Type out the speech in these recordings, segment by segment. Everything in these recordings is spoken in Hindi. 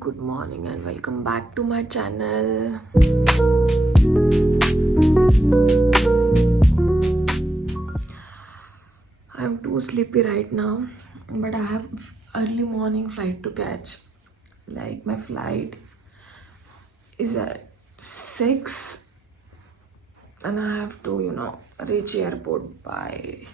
Good morning and welcome back to my channel. I'm too sleepy right now, but I have early morning flight to catch. Like my flight is at 6 and I have to, reach airport by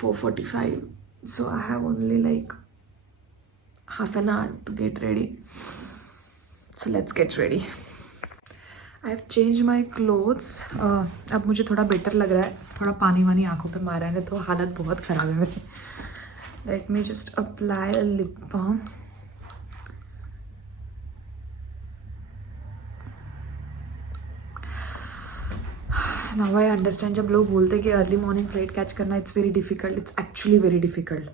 4:45. So I have only like half an hour to get ready. So let's get ready. I have changed my clothes. अब मुझे थोड़ा बेटर लग रहा है. थोड़ा पानी वानी आंखों पे मारा है तो हालत बहुत ख़राब है मेरी. Let me just apply a lip balm. Now I understand जब लोग बोलते हैं कि अर्ली मॉर्निंग फ्लाइट कैच करना it's very difficult. It's actually very difficult.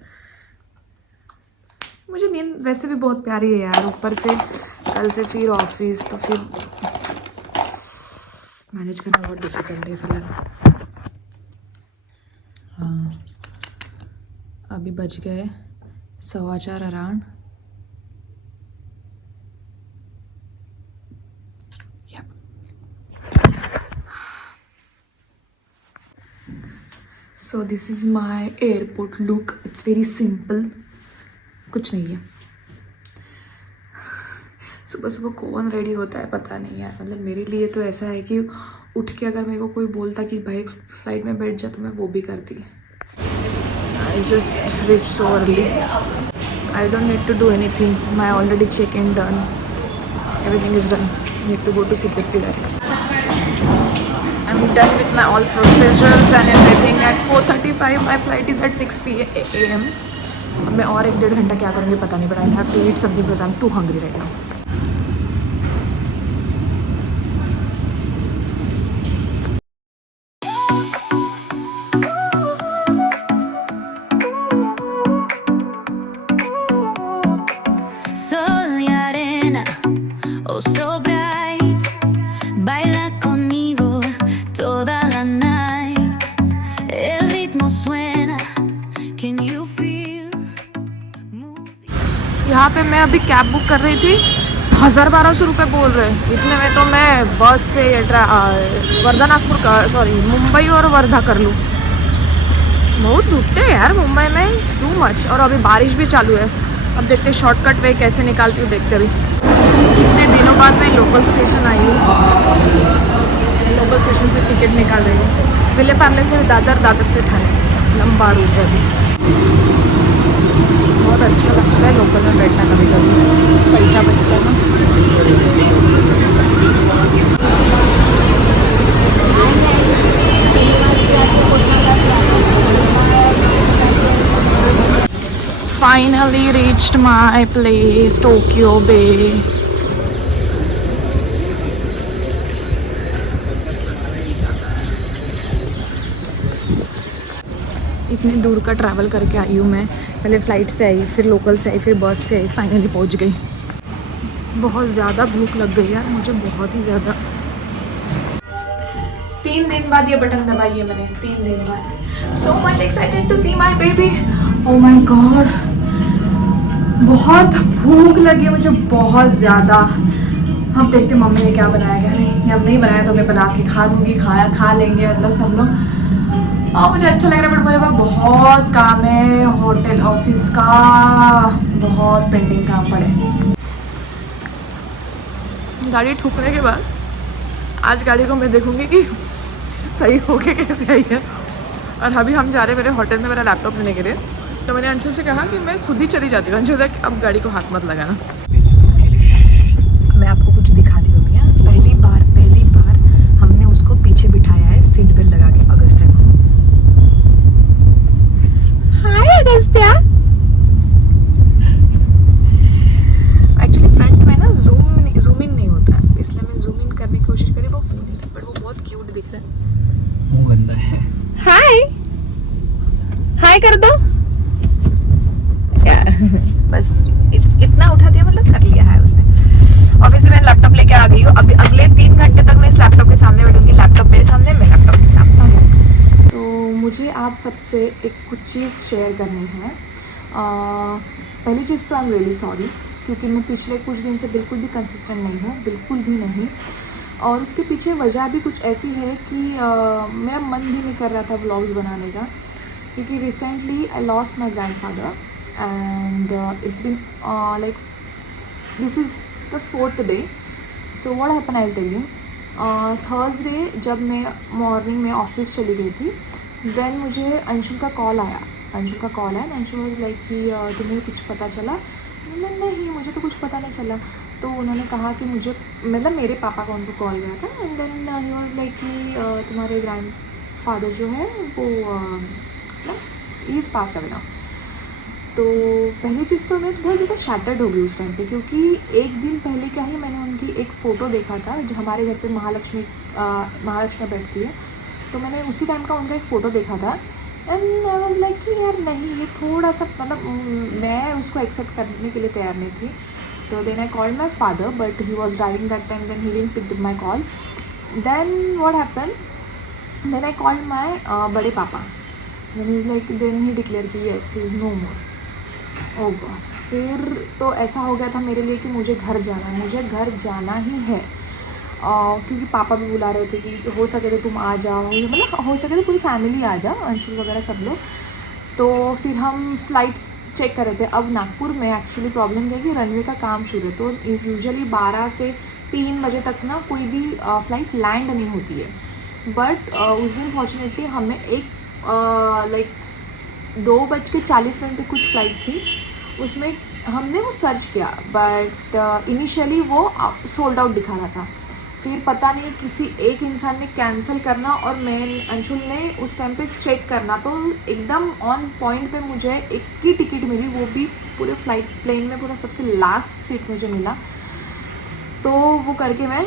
मुझे नींद वैसे भी बहुत प्यारी है यार. ऊपर से कल से फिर ऑफिस तो फिर मैनेज करना बहुत डिफ़िकल्ट है फिलहाल. हाँ, अभी बज गए 4:15 around. So this is my airport look. It's very simple. कुछ नहीं है. सुबह सुबह कौन रेडी होता है पता नहीं यार. मतलब मेरे लिए तो ऐसा है कि उठ के अगर मेरे को कोई बोलता कि भाई फ्लाइट में बैठ जा तो मैं वो भी करती. I just reach so early. I don't need to do anything. My already check in done. Everything is done. Need to go to security direct. I'm done with my all procedures and everything. At 4:35 my flight is at 6 a.m. मैं और 1-1.5 घंटा क्या करूँगी पता नहीं. But I'll have to eat something because I'm too hungry right now. Sol y arena, oh so bright, baila conmigo toda la night. El ritmo suena, can you feel moving? यहाँ पे मैं अभी कैब बुक कर रही थी. 1,000-1,200 रुपये बोल रहे हैं. इतने में तो मैं बस से वर्धा नागपुर का मुंबई और वर्धा कर लूँ. बहुत लूटते हैं यार मुंबई में. Too much. और अभी बारिश भी चालू है. अब देखते हैं शॉर्टकट वे कैसे निकालती हूँ. देखते अभी कितने दिनों बाद मैं लोकल स्टेशन आई हूँ. लोकल स्टेशन से टिकट निकाल रही हूँ. विले पार्ले से दादर, दादर से ठाणे. लंबा रूट है अभी. बहुत अच्छा लगता है लोकल में बैठना. कभी कभी पैसा बचता है ना. Finally reached my place, Tokyo Bay. इतनी दूर का ट्रैवल करके आई हूँ मैं. पहले फ़्लाइट से आई, फिर लोकल से आई, फिर बस से आई. फाइनली पहुँच गई. बहुत ज़्यादा भूख लग गई यार मुझे. बहुत ही ज़्यादा. 3 दिन बाद ये बटन दबाई है मैंने. 3 दिन बाद. So much excited to see my baby. Oh my God. बहुत भूख लगी है मुझे. बहुत ज़्यादा. हम देखते मम्मी ने क्या बनाया क्या नहीं. अब नहीं बनाया तो मैं बना के खा लूँगी. खा लेंगे मतलब सब लोग. और मुझे अच्छा लग रहा है. बट मेरे पास बहुत काम है. होटल ऑफिस का बहुत पेंडिंग काम पड़े. गाड़ी ठुकने के बाद आज गाड़ी को मैं देखूंगी कि सही होके कैसे आई है. और अभी हम जा रहे हैं मेरे होटल में मेरा लैपटॉप लेने के लिए. तो मैंने अंशु से कहा कि मैं खुद ही चली जाती हूँ. अंशु तक अब गाड़ी को हाथ मत लगाना. मैं आपको कुछ दिखाती हूँ भैया. पहली बार हमने उसको पीछे बिठाया है सीट बेल्ट लगा के. अगस्त्या को. हाय अगस्त्या. एक्चुअली फ्रंट में ना जूम इन नहीं होता है. इसलिए मैं जूम इन करने की कोशिश करी. वो हो नहीं रहा. बट वो बहुत क्यूट दिख रहा है. मुंह गंदा है. हाय कर दो. बस इतना उठा दिया. मतलब कर लिया है उसने. ऑफिस में लैपटॉप लेके आ गई हूँ. अभी अगले 3 घंटे तक मैं इस लैपटॉप के सामने बैठूंगी. लैपटॉप मेरे सामने, मैं लैपटॉप के सामने. तो मुझे आप सबसे एक कुछ चीज़ शेयर करनी है। पहली चीज़ तो आई एम रियली सॉरी, क्योंकि मैं पिछले कुछ दिन से बिल्कुल भी कंसिस्टेंट नहीं हूँ, बिल्कुल भी नहीं। और उसके पीछे वजह भी कुछ ऐसी है कि मेरा मन भी नहीं कर रहा था व्लॉग्स बनाने का, क्योंकि recently I lost my grandfather and it's been like this is the 4th day. So what happen I tell you. Thursday जब मैं मॉर्निंग में ऑफिस चली गई थी, देन मुझे अंशुल का कॉल आया एंड अंशुल वाज लाइक कि तुम्हें कुछ पता चला? नहीं, मुझे तो कुछ पता नहीं चला। तो उन्होंने कहा कि मुझे, मतलब मेरे पापा का उनको कॉल गया था and then he was like कि तुम्हारे ग्रैंडफादर जो है वो ही इज़ पास अवे नाउ। तो पहली चीज़ तो मैं बहुत ज़्यादा शैटर्ड हो गई उस टाइम पे, क्योंकि एक दिन पहले क्या ही मैंने उनकी एक फ़ोटो देखा था जो हमारे घर पे महालक्ष्मी बैठती है, तो मैंने उसी टाइम का उनका एक फ़ोटो देखा था एंड आई वाज लाइक कि यार नहीं, ये थोड़ा सा मतलब मैं उसको एक्सेप्ट करने के लिए तैयार नहीं थी। तो then I called my father but he was driving that time, then he didn't pick my call. Then what happen, then I called my बड़े पापा, then he is like, then he declare कि yes he is no more. Oh God, फिर तो ऐसा हो गया था मेरे लिए कि मुझे घर जाना ही है। क्योंकि पापा भी बुला रहे थे कि हो सके तो तुम आ जाओ, मतलब हो सके तो पूरी फैमिली आ जाओ, अंशुल वगैरह सब लोग। तो फिर हम फ्लाइट्स चेक कर रहे थे। अब नागपुर में एक्चुअली प्रॉब्लम क्या है कि रनवे का काम शुरू है, तो यूजुअली 12 से 3 बजे तक ना कोई भी फ़्लाइट लैंड नहीं होती है। बट उस दिन फॉर्चुनेटली हमें एक लाइक 2:40 पे कुछ फ़्लाइट थी, उसमें हमने वो सर्च किया बट इनिशियली वो सोल्ड आउट दिखा रहा था। फिर पता नहीं किसी एक इंसान ने कैंसिल करना और मैं अंशुल ने उस टाइम पे चेक करना, तो एकदम ऑन पॉइंट पे मुझे एक ही टिकट मिली, वो भी पूरे प्लेन में पूरा सबसे लास्ट सीट मुझे मिला। तो वो करके मैं,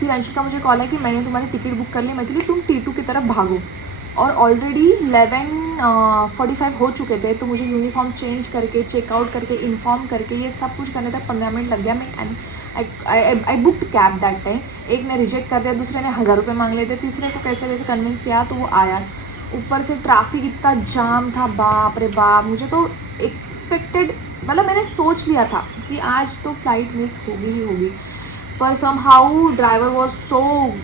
फिर अंशुल का मुझे कॉल है कि मैंने तुम्हारी टिकट बुक कर ली, मैं थी तुम T2 की तरफ भागो। और ऑलरेडी 11:45 हो चुके थे, तो मुझे यूनिफॉर्म चेंज करके, चेकआउट करके, इन्फॉर्म करके ये सब कुछ करने तक 15 मिनट लग गया। मैं आई बुकड कैब दैट टाइम। एक ने रिजेक्ट कर दिया, दूसरे ने 1000 रुपये मांग लेते, तीसरे को कैसे कैसे कन्विंस किया तो वो आया। ऊपर से ट्रैफिक इतना जाम था, बाप रे बाप। मुझे तो एक्सपेक्टेड, मतलब मैंने सोच लिया था कि आज तो फ्लाइट मिस होगी ही होगी, पर somehow driver was so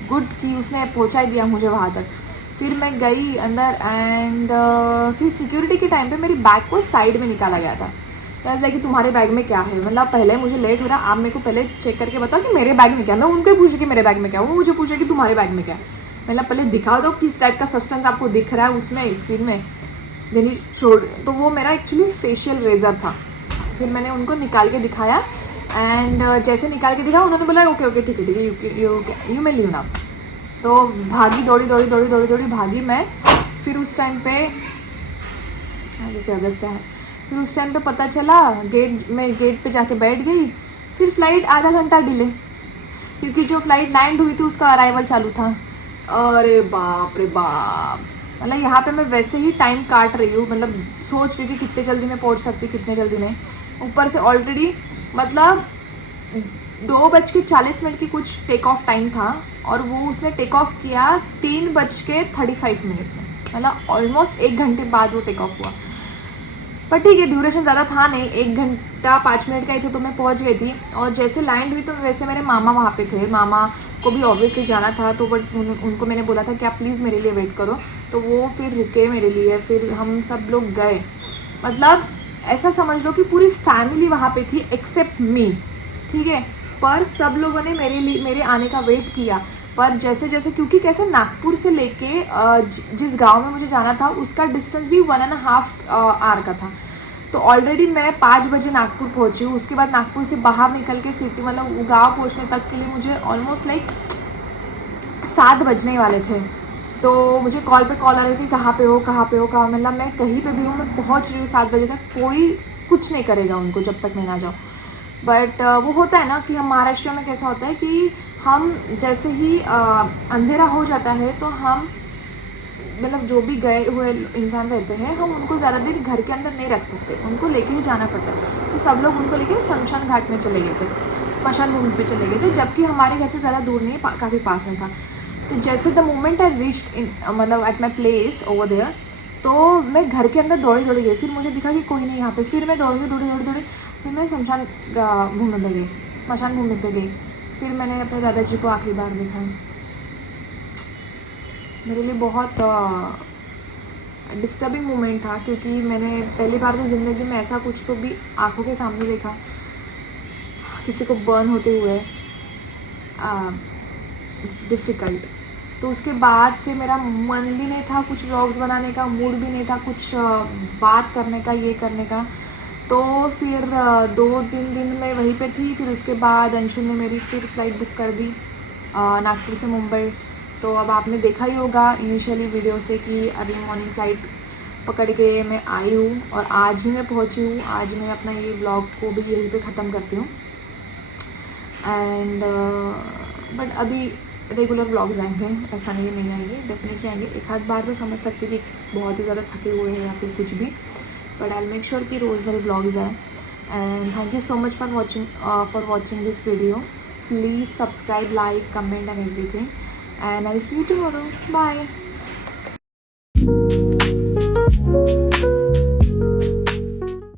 good कि उसने पहुँचा ही दिया मुझे वहाँ तक। फिर मैं गई अंदर एंड फिर सिक्योरिटी के टाइम पे मेरी बैग को साइड में निकाला गया था। तो कि तुम्हारे बैग में क्या है, मतलब पहले मुझे लेट हो रहा, आप मेरे को पहले चेक करके बताओ कि मेरे बैग में क्या है। मैं उनको ही पूछी कि मेरे बैग में क्या है, वो मुझे पूछे कि तुम्हारे बैग में क्या है। मतलब पहले दिखा दो किस टाइप का सब्सटेंस आपको दिख रहा है उसमें स्क्रीन में। देन ही छोड़, तो वो मेरा एक्चुअली फेशियल रेजर था। फिर मैंने उनको निकाल के दिखाया एंड जैसे निकाल के दिखाया उन्होंने बोला ओके ओके ठीक है यू मे लीव नाउ। तो भागी, दौड़ी भागी मैं। फिर उस टाइम पे जैसे अगस्त है, फिर उस टाइम पे पता चला गेट पे जाके बैठ गई। फिर फ्लाइट आधा घंटा डिले, क्योंकि जो फ्लाइट लैंड हुई थी उसका अराइवल चालू था। अरे बाप रे बाप, मतलब यहाँ पे मैं वैसे ही टाइम काट रही हूँ, मतलब सोच रही हूँ कि कितने जल्दी मैं पहुँच सकती, कितने जल्दी नहीं। ऊपर से ऑलरेडी मतलब 2:40 की कुछ टेक ऑफ टाइम था और वो उसने टेक ऑफ किया 3:35 में, मतलब ऑलमोस्ट 1 घंटे बाद वो टेक ऑफ हुआ। पर ठीक है, ड्यूरेशन ज़्यादा था नहीं, 1 घंटा 5 मिनट का ही थे, तो मैं पहुंच गई थी। और जैसे लैंड हुई तो वैसे मेरे मामा वहाँ पे थे, मामा को भी ऑब्वियसली जाना था, तो बट उनको मैंने बोला था कि आप प्लीज़ मेरे लिए वेट करो, तो वो फिर रुके मेरे लिए। फिर हम सब लोग गए, मतलब ऐसा समझ लो कि पूरी फैमिली वहाँ पे थी एक्सेप्ट मी, ठीक है। पर सब लोगों ने मेरे आने का वेट किया। पर जैसे जैसे, क्योंकि कैसे नागपुर से लेके जिस गांव में मुझे जाना था उसका डिस्टेंस भी 1.5 आवर का था। तो ऑलरेडी मैं 5 बजे नागपुर पहुंची हूँ। उसके बाद नागपुर से बाहर निकल के सिटी, मतलब गांव पहुंचने तक के लिए मुझे ऑलमोस्ट लाइक 7 बजने वाले थे। तो मुझे कॉल पे कॉल आ रही थी, कहाँ पे हो, मतलब मैं कहीं पे भी हूँ, मैं पहुँच रही हूँ 7 बजे तक, कोई कुछ नहीं करेगा उनको जब तक मैं ना जाऊँ। बट वो होता है ना कि हम महाराष्ट्र में कैसा होता है कि हम जैसे ही अंधेरा हो जाता है तो हम, मतलब जो भी गए हुए इंसान रहते हैं, हम उनको ज़्यादा देर घर के अंदर नहीं रख सकते, उनको लेके ही जाना पड़ता है। तो सब लोग उनको लेके शमशान घाट में चले गए थे, स्मशान भूमि पे चले गए थे, जबकि हमारे घर से ज़्यादा दूर नहीं, काफ़ी पास में था। तो जैसे the moment I reached in मतलब at my place over there, तो मैं घर के अंदर दौड़ी दौड़ी गई। फिर मुझे दिखा कि कोई नहीं यहाँ पे, फिर मैं दौड़ी फिर मैं स्मशान भूमि पे गई। फिर मैंने अपने दादाजी को आखिरी बार देखा। मेरे लिए बहुत डिस्टर्बिंग मोमेंट था, क्योंकि मैंने पहली बार तो ज़िंदगी में ऐसा कुछ तो भी आंखों के सामने देखा, किसी को बर्न होते हुए। It's difficult. तो उसके बाद से मेरा मन भी नहीं था कुछ व्लॉग्स बनाने का, मूड भी नहीं था कुछ बात करने का, ये करने का। तो फिर 2-3 दिन मैं वहीं पे थी। फिर उसके बाद अंशुल ने मेरी फिर फ़्लाइट बुक कर दी नागपुर से मुंबई। तो अब आपने देखा ही होगा इनिशियली वीडियो से कि अर्ली मॉर्निंग फ़्लाइट पकड़ के मैं आई हूँ और आज ही मैं पहुँची हूँ। आज मैं अपना ये व्लॉग को भी यहीं पे ख़त्म करती हूँ। एंड बट अभी रेगुलर व्लॉग्स आएंगे, ऐसा नहीं आएंगे, डेफिनेटली आएंगे। एक आध बार तो समझ सकती कि बहुत ही ज़्यादा थके हुए हैं या फिर कुछ भी, but I will make sure कि रोज़ मेरे व्लॉग्स आए। And thank you so much for watching this video. Please subscribe, like, comment and everything, and I will see you tomorrow. Bye.